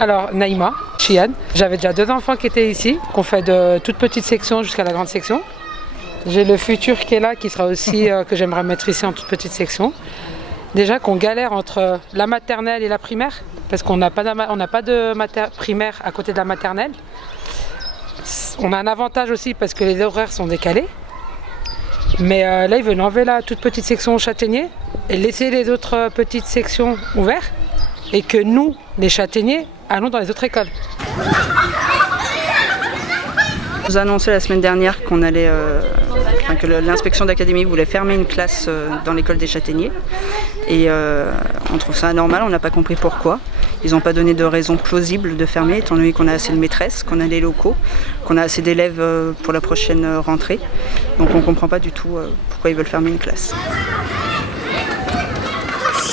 Alors Naïma, Chiane, j'avais déjà 2 enfants qui étaient ici, qu'on fait de toute petite section jusqu'à la grande section. J'ai le futur qui est là, qui sera aussi que j'aimerais mettre ici en toute petite section. Déjà qu'on galère entre la maternelle et la primaire, parce qu'on n'a pas de primaire à côté de la maternelle. On a un avantage aussi parce que les horaires sont décalés. Mais là, ils veulent enlever la toute petite section châtaignier et laisser les autres petites sections ouvertes. Et que nous, les châtaigniers, allons dans les autres écoles. On nous a annoncé la semaine dernière qu'on allait, que l'inspection d'académie voulait fermer une classe dans l'école des châtaigniers. Et on trouve ça anormal, on n'a pas compris pourquoi. Ils n'ont pas donné de raison plausible de fermer, étant donné qu'on a assez de maîtresses, qu'on a les locaux, qu'on a assez d'élèves pour la prochaine rentrée. Donc on ne comprend pas du tout pourquoi ils veulent fermer une classe.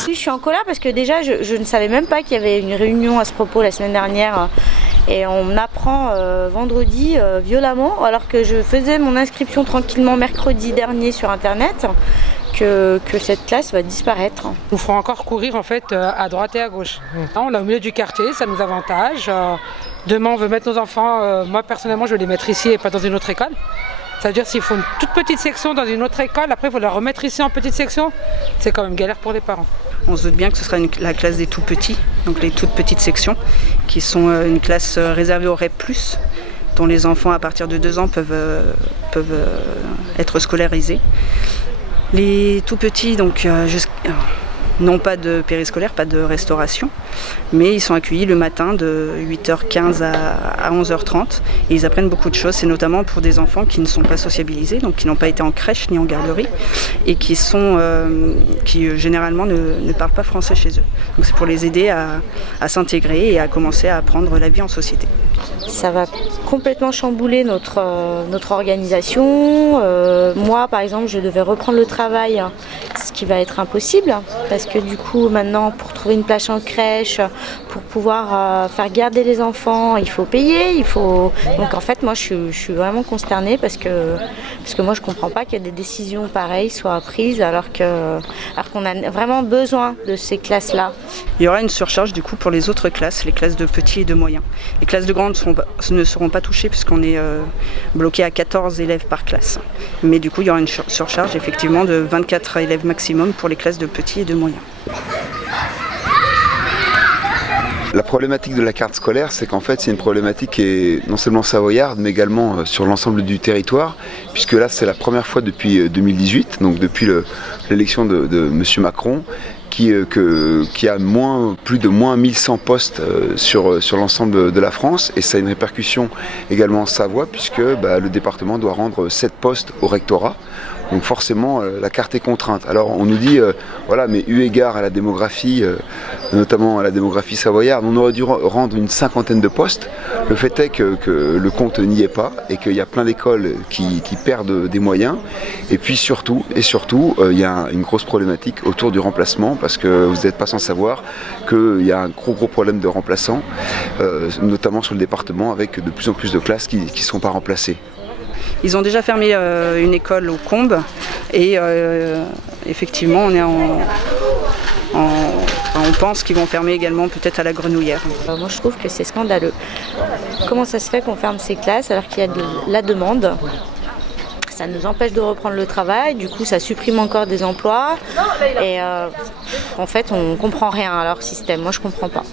Je suis en colère parce que déjà je ne savais même pas qu'il y avait une réunion à ce propos la semaine dernière et on m'apprend vendredi violemment alors que je faisais mon inscription tranquillement mercredi dernier sur internet que cette classe va disparaître. Nous ferons encore courir en fait à droite et à gauche. Là, on est au milieu du quartier, ça nous avantage. Demain on veut mettre nos enfants, moi personnellement je vais les mettre ici et pas dans une autre école. Ça veut dire s'il faut une toute petite section dans une autre école, après il faut la remettre ici en petite section, c'est quand même galère pour les parents. On se doute bien que ce sera la classe des tout petits, donc les toutes petites sections, qui sont une classe réservée au REP+, dont les enfants à partir de 2 ans peuvent être scolarisés. Les tout petits, donc n'ont pas de périscolaire, pas de restauration, mais ils sont accueillis le matin de 8h15 à 11h30 et ils apprennent beaucoup de choses. C'est notamment pour des enfants qui ne sont pas sociabilisés, donc qui n'ont pas été en crèche ni en garderie et qui généralement ne parlent pas français chez eux. Donc c'est pour les aider à s'intégrer et à commencer à apprendre la vie en société. Ça va complètement chambouler notre organisation. Moi par exemple je devais reprendre le travail, ce qui va être impossible parce que du coup maintenant pour trouver une place en crèche, pour pouvoir faire garder les enfants, il faut payer, donc en fait moi je suis vraiment consternée parce que moi je comprends pas que des décisions pareilles soient prises alors qu'on a vraiment besoin de ces classes-là. Il y aura une surcharge du coup pour les autres classes, les classes de petits et de moyens. Les classes de grandes ne seront pas touchées puisqu'on est bloqué à 14 élèves par classe. Mais du coup il y aura une surcharge effectivement de 24 élèves maximum pour les classes de petits et de moyens. La problématique de la carte scolaire, c'est qu'en fait c'est une problématique qui est non seulement savoyarde mais également sur l'ensemble du territoire, puisque là c'est la première fois depuis 2018, donc depuis l'élection de M. Macron, qui a plus de moins 1100 postes sur l'ensemble de la France, et ça a une répercussion également en Savoie, puisque le département doit rendre 7 postes au rectorat. Donc forcément la carte est contrainte. Alors on nous dit voilà, mais eu égard à la démographie, notamment à la démographie savoyarde, on aurait dû rendre une 50aine de postes. Le fait est que le compte n'y est pas et qu'il y a plein d'écoles qui perdent des moyens. Et puis surtout, il y a une grosse problématique autour du remplacement, parce que vous n'êtes pas sans savoir qu'il y a un gros problème de remplaçants, notamment sur le département, avec de plus en plus de classes qui ne sont pas remplacées. Ils ont déjà fermé une école au Combes et effectivement on pense qu'ils vont fermer également peut-être à la Grenouillère. Moi je trouve que c'est scandaleux. Comment ça se fait qu'on ferme ces classes alors qu'il y a de la demande ? Ça nous empêche de reprendre le travail, du coup ça supprime encore des emplois et en fait on ne comprend rien à leur système, moi je ne comprends pas.